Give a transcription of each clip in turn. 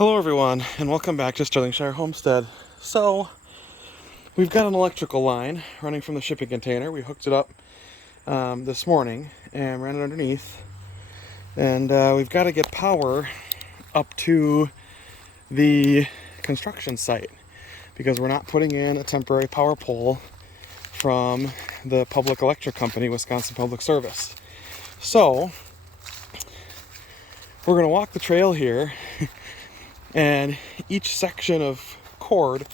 Hello everyone, and welcome back to Sterlingshire Homestead. So, we've got an electrical line running from the shipping container. We hooked it up this morning and ran it underneath. And we've got to get power up to the construction site because we're not putting in a temporary power pole from the public electric company, Wisconsin Public Service. So, we're going to walk the trail here. And each section of cord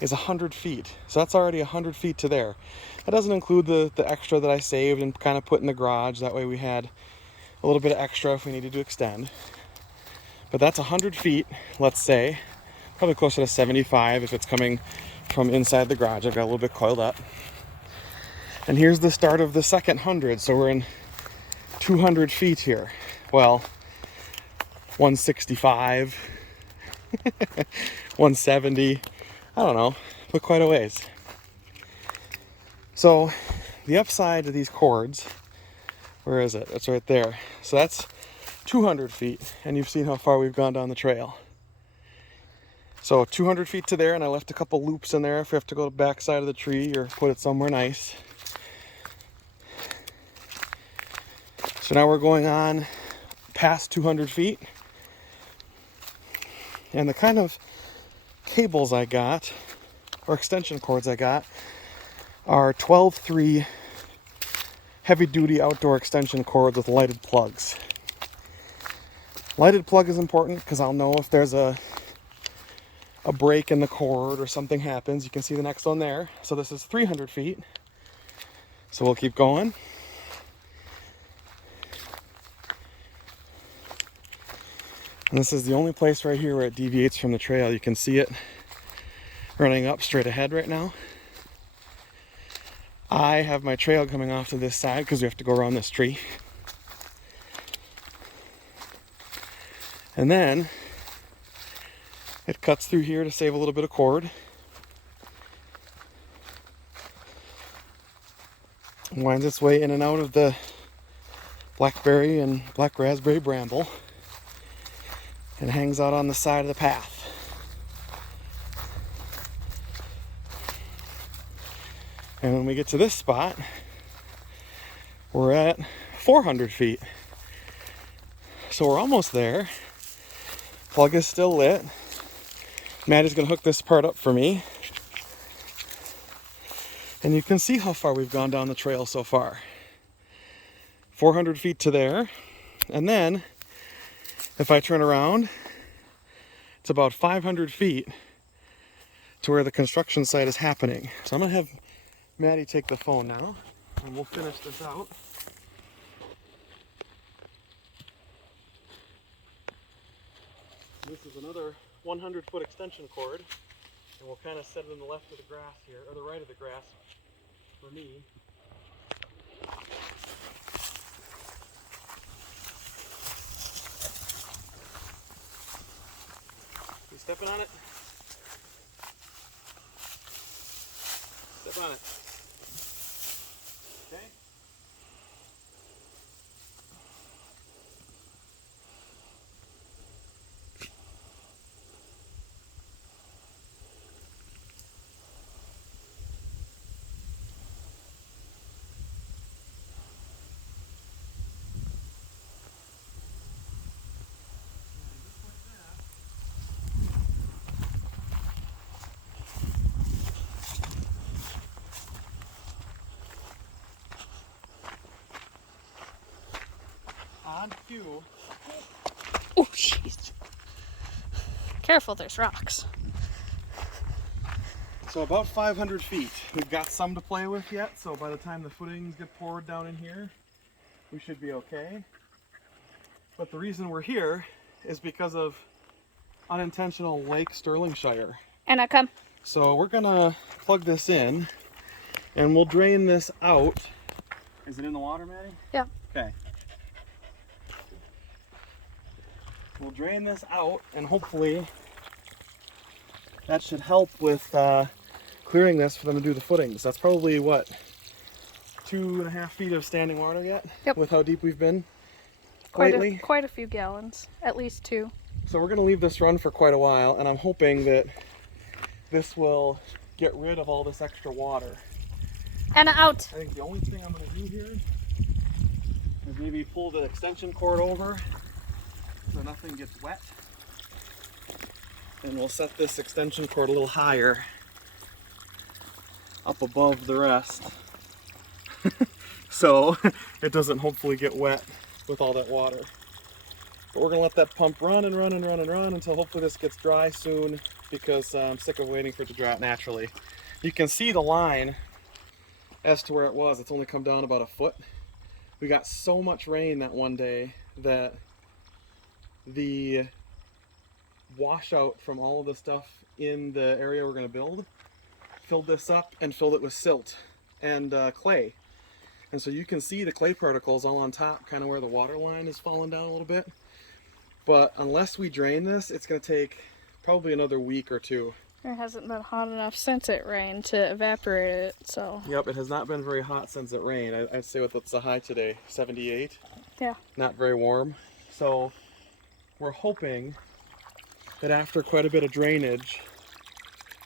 is 100 feet. So that's already 100 feet to there. That doesn't include the extra that I saved and kind of put in the garage. That way we had a little bit of extra if we needed to extend. But that's 100 feet, let's say. Probably closer to 75 if it's coming from inside the garage. I've got a little bit coiled up. And here's the start of the second 100. So we're in 200 feet here. Well, 165. 170, I don't know, but quite a ways. So the upside of these cords, where is it? It's right there. So that's 200 feet, and you've seen how far we've gone down the trail. So 200 feet to there, and I left a couple loops in there if we have to go to the back side of the tree or put it somewhere nice. So now we're going on past 200 feet. And the kind of cables I got, or extension cords I got, are 12-3 heavy-duty outdoor extension cords with lighted plugs. Lighted plug is important because I'll know if there's a break in the cord or something happens. You can see the next one there. So this is 300 feet. So we'll keep going. And this is the only place right here where it deviates from the trail. You can see it running up straight ahead right now. I have my trail coming off to this side because we have to go around this tree. And then it cuts through here to save a little bit of cord. Winds its way in and out of the blackberry and black raspberry bramble. And hangs out on the side of the path. And when we get to this spot, we're at 400 feet. So we're almost there. Plug is still lit. Maddie's gonna hook this part up for me. And you can see how far we've gone down the trail so far. 400 feet to there. And then if I turn around, it's about 500 feet to where the construction site is happening. So I'm going to have Maddie take the phone now, and we'll finish this out. This is another 100-foot extension cord, and we'll kind of set it in the left of the grass here, or the right of the grass for me. Stepping on it. Step on it. Okay. On cue. Oh, jeez. Careful, there's rocks. So about 500 feet. We've got some to play with yet, so by the time the footings get poured down in here, we should be okay. But the reason we're here is because of unintentional Lake Sterlingshire. And I come. So we're gonna plug this in, and we'll drain this out. Is it in the water, Maddie? Yeah. Okay. We'll drain this out, and hopefully that should help with clearing this for them to do the footings. That's probably, what, 2.5 feet of standing water yet? Yep. With how deep we've been Quite lately? quite a few gallons, at least 2. So we're gonna leave this run for quite a while, and I'm hoping that this will get rid of all this extra water. Anna, out. I think the only thing I'm gonna do here is maybe pull the extension cord over so nothing gets wet. And we'll set this extension cord a little higher up above the rest so it doesn't hopefully get wet with all that water. But we're gonna let that pump run and run and run and run until hopefully this gets dry soon, because I'm sick of waiting for it to dry out naturally. You can see the line as to where it was. It's only come down about a foot. We got so much rain that one day that the washout from all of the stuff in the area we're going to build filled this up and filled it with silt and clay. And so you can see the clay particles all on top, kind of where the water line is falling down a little bit. But unless we drain this, it's going to take probably another week or two. It hasn't been hot enough since it rained to evaporate it, so. Yep, it has not been very hot since it rained. I'd say what's the high today? 78? Yeah. Not very warm. So we're hoping that after quite a bit of drainage,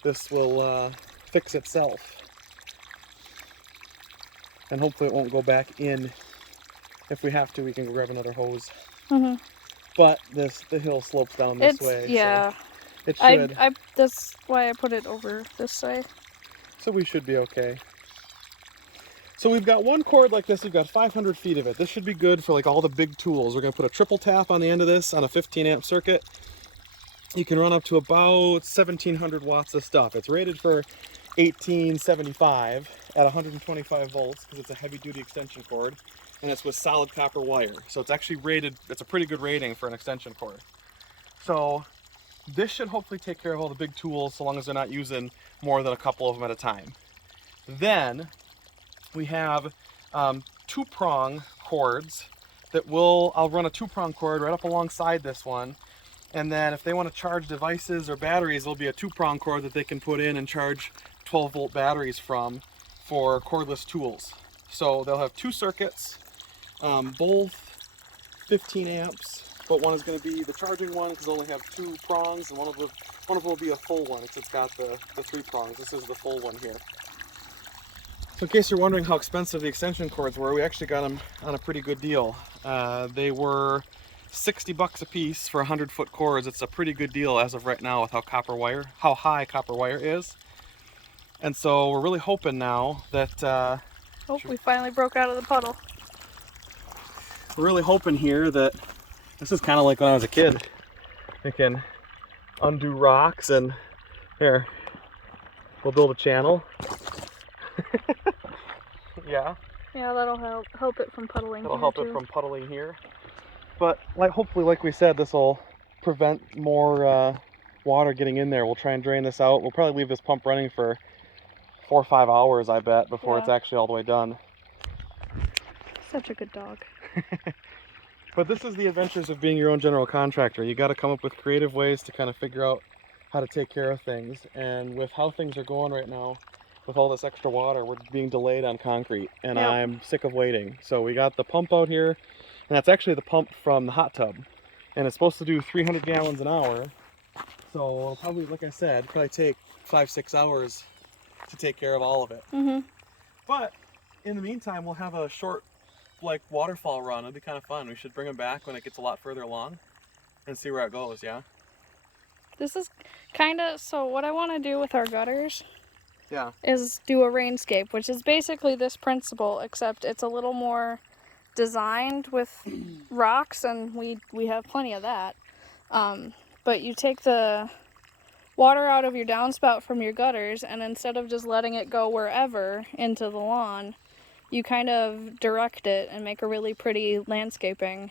this will fix itself. And hopefully it won't go back in. If we have to, we can grab another hose. Mm-hmm. But the hill slopes down this way. Yeah. So it should. That's why I put it over this way. So we should be okay. So we've got one cord like this. We've got 500 feet of it. This should be good for like all the big tools. We're going to put a triple tap on the end of this on a 15 amp circuit. You can run up to about 1700 watts of stuff. It's rated for 1875 at 125 volts because it's a heavy duty extension cord, and it's with solid copper wire. So it's actually rated, it's a pretty good rating for an extension cord. So this should hopefully take care of all the big tools so long as they're not using more than a couple of them at a time. Then we have 2-prong cords that I'll run a 2-prong cord right up alongside this one. And then if they want to charge devices or batteries, there'll be a 2-prong cord that they can put in and charge 12-volt batteries from for cordless tools. So they'll have 2 circuits, both 15 amps, but one is going to be the charging one because it'll only have 2 prongs, and one of them will be a full one. It's got the 3 prongs. This is the full one here. So in case you're wondering how expensive the extension cords were, we actually got them on a pretty good deal. They were $60 a piece for 100-foot cords. It's a pretty good deal as of right now with how high copper wire is. And so we're really hoping now that We finally broke out of the puddle. we're really hoping here that this is kind of like when I was a kid. We can undo rocks, and here, we'll build a channel. Yeah. Yeah, that'll help it from puddling. It'll help it from puddling here. But hopefully, like we said, this will prevent more water getting in there. We'll try and drain this out. We'll probably leave this pump running for 4 or 5 hours, I bet, before it's actually all the way done. Such a good dog. But this is the adventures of being your own general contractor. You got to come up with creative ways to kind of figure out how to take care of things. And with how things are going right now, with all this extra water, we're being delayed on concrete, and I'm sick of waiting. So we got the pump out here, and that's actually the pump from the hot tub, and it's supposed to do 300 gallons an hour. So it'll probably, like I said, probably take 5-6 hours to take care of all of it. Mm-hmm. But in the meantime, we'll have a short waterfall run. It'll be kind of fun. We should bring them back when it gets a lot further along and see where it goes. Yeah. This is kind of, so what I want to do with our gutters Yeah. is do a rainscape, which is basically this principle, except it's a little more designed with rocks, and we have plenty of that. But you take the water out of your downspout from your gutters, and instead of just letting it go wherever into the lawn, you kind of direct it and make a really pretty landscaping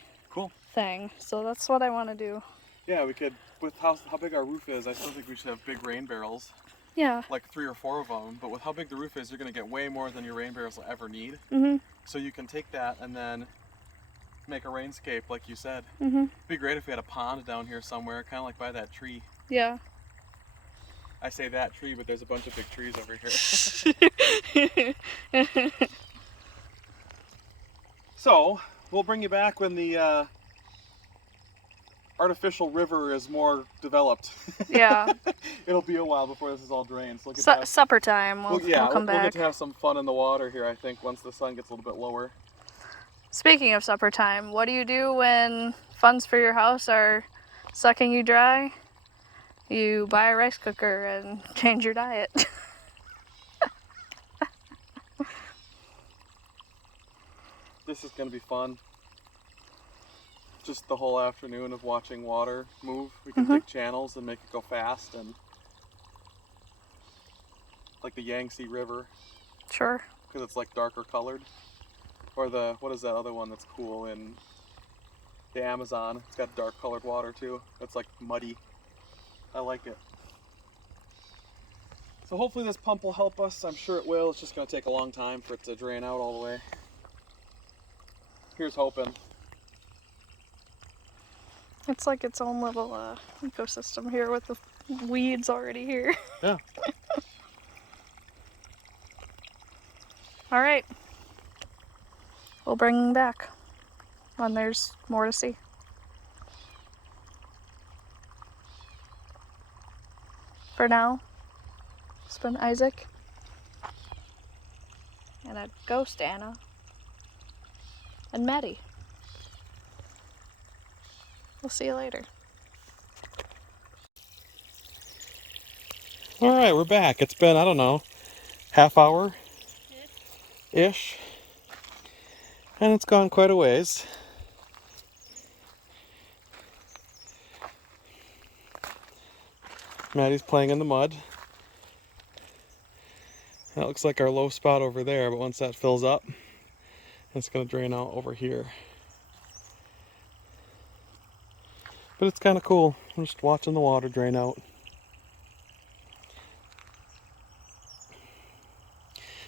thing. So that's what I want to do. Yeah, we could, with how big our roof is, I still think we should have big rain barrels. Yeah. Like 3 or 4 of them, but with how big the roof is, you're going to get way more than your rain barrels will ever need. Mm-hmm. So you can take that and then make a rainscape, like you said. Mm-hmm. It'd be great if we had a pond down here somewhere, kind of like by that tree. Yeah. I say that tree, but there's a bunch of big trees over here. So we'll bring you back when our artificial river is more developed. Yeah. It'll be a while before this is all drained. So we'll get to have, Supper time. We'll come we'll get back. to have some fun in the water here, I think, once the sun gets a little bit lower. Speaking of supper time, what do you do when funds for your house are sucking you dry? You buy a rice cooker and change your diet. This is going to be fun. Just the whole afternoon of watching water move. We can dig channels and make it go fast, and like the Yangtze River, Sure. because it's like darker colored. Or the, what is that other one that's cool in the Amazon? It's got dark colored water too. It's like muddy. I like it. So hopefully this pump will help us. I'm sure it will. It's just going to take a long time for it to drain out all the way. Here's hoping. It's like its own little ecosystem here with the weeds already here. Yeah. All right. We'll bring back when there's more to see. For now, it's been Isaac and a ghost Anna and Maddie. We'll see you later. All right, we're back. It's been, I don't know, half hour-ish. And it's gone quite a ways. Maddie's playing in the mud. That looks like our low spot over there, but once that fills up, it's going to drain out over here. But it's kind of cool. I'm just watching the water drain out.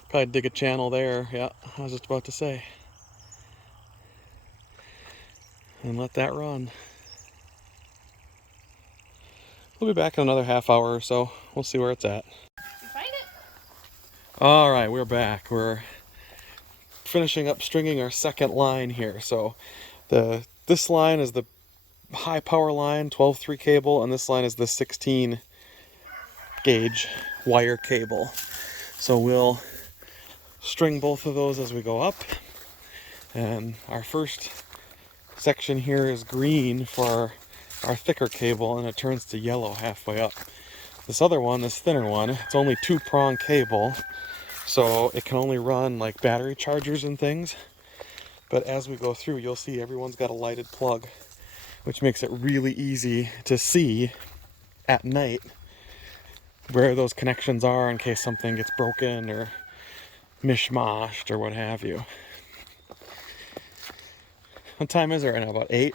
Probably dig a channel there. Yeah, I was just about to say. And let that run. We'll be back in another half hour or so. We'll see where it's at. You find it? All right, we're back. We're finishing up stringing our second line here. So this line is the high power line, 12-3 cable, and this line is the 16 gauge wire cable. So we'll string both of those as we go up. And our first section here is green for our thicker cable, and it turns to yellow halfway up. This other one, this thinner one, it's only 2-prong cable, so it can only run like battery chargers and things. But as we go through, you'll see everyone's got a lighted plug, which makes it really easy to see at night where those connections are in case something gets broken or mishmashed or what have you. What time is it right now? About 8?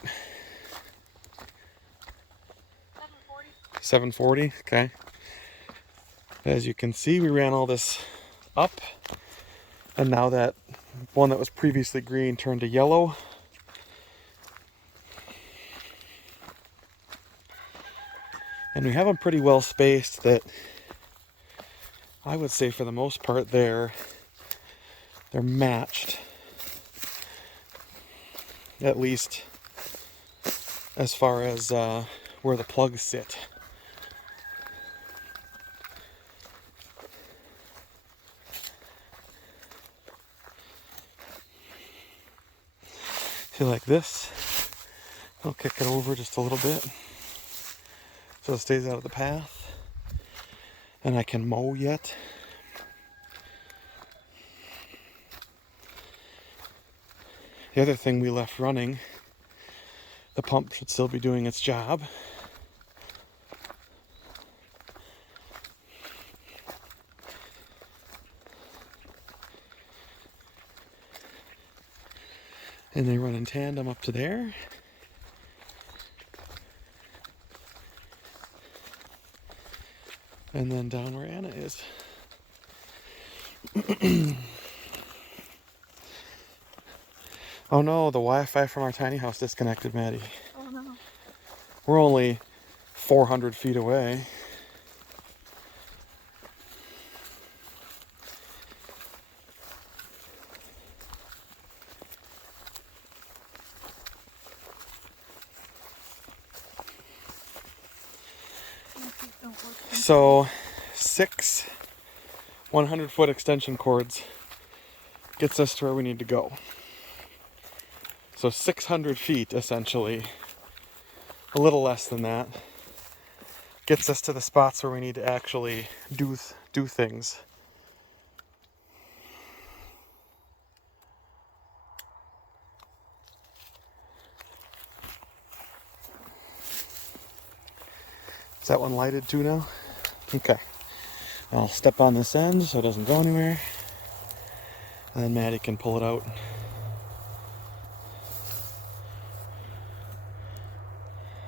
7:40. Okay. As you can see, we ran all this up, and now that one that was previously green turned to yellow. And we have them pretty well spaced that I would say for the most part they're matched. At least as far as where the plugs sit. See, like this, I'll kick it over just a little bit so it stays out of the path, and I can mow yet. The other thing we left running, the pump should still be doing its job. And they run in tandem up to there. And then down where Anna is. Oh no, the Wi-Fi from our tiny house disconnected, Maddie. Oh no. We're only 400 feet away. So 6 100-foot extension cords gets us to where we need to go. So 600 feet, essentially, a little less than that, gets us to the spots where we need to actually do things. Is that one lighted too now? Okay. I'll step on this end so it doesn't go anywhere. And then Maddie can pull it out.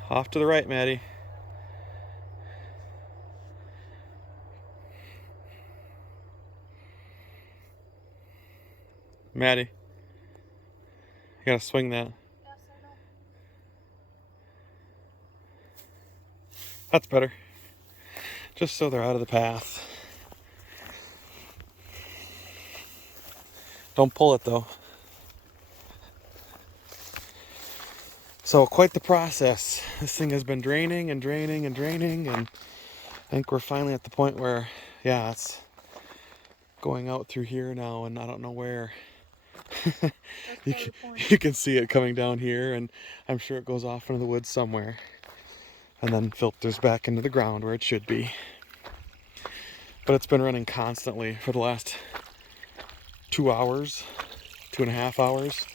Off to the right, Maddie. Maddie, you gotta swing that. Yes, I know. That's better. Just so they're out of the path. Don't pull it though. So quite the process. This thing has been draining and draining and draining, and I think we're finally at the point where, yeah, it's going out through here now, and I don't know where. You can see it coming down here, and I'm sure it goes off into the woods somewhere and then filters back into the ground where it should be. But it's been running constantly for the last 2 hours, 2.5 hours.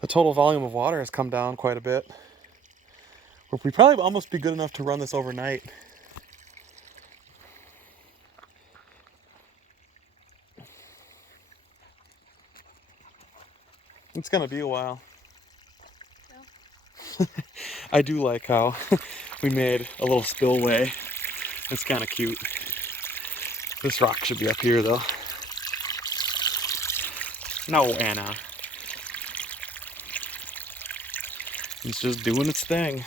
The total volume of water has come down quite a bit. We probably almost be good enough to run this overnight. It's gonna be a while. Yeah. I do like how we made a little spillway. It's kind of cute. This rock should be up here though. No, Anna. It's just doing its thing.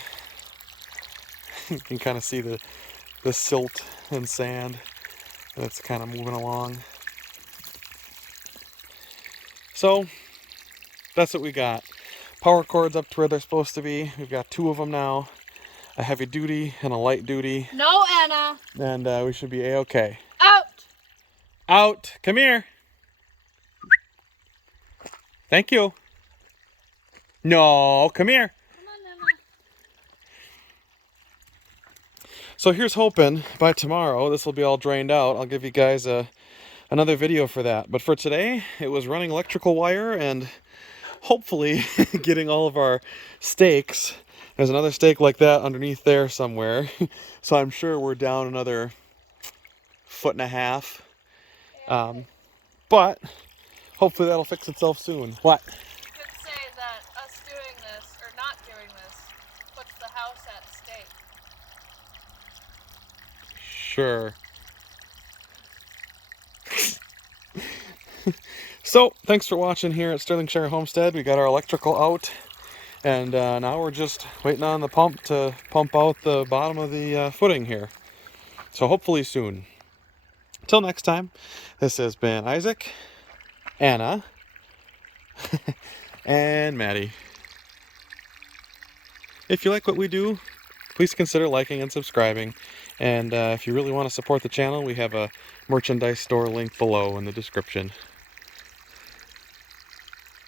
You can kind of see the silt and sand that's kind of moving along. So that's what we got. Power cords up to where they're supposed to be. We've got 2 of them now, a heavy duty and a light duty. No, Anna. And we should be a-okay. Out. Out. Come here. Thank you. No, come here. Come on, Anna. So here's hoping by tomorrow this will be all drained out. I'll give you guys another video for that. But for today, it was running electrical wire and hopefully getting all of our stakes. There's another stake like that underneath there somewhere. So I'm sure we're down another 1.5 feet. But hopefully that'll fix itself soon. What? You could say that us doing this, or not doing this, puts the house at stake. Sure. So, thanks for watching here at Sterlingshire Homestead. We got our electrical out, and now we're just waiting on the pump to pump out the bottom of the footing here. So hopefully soon. Till next time, this has been Isaac, Anna, and Maddie. If you like what we do, please consider liking and subscribing. And if you really want to support the channel, we have a merchandise store link below in the description.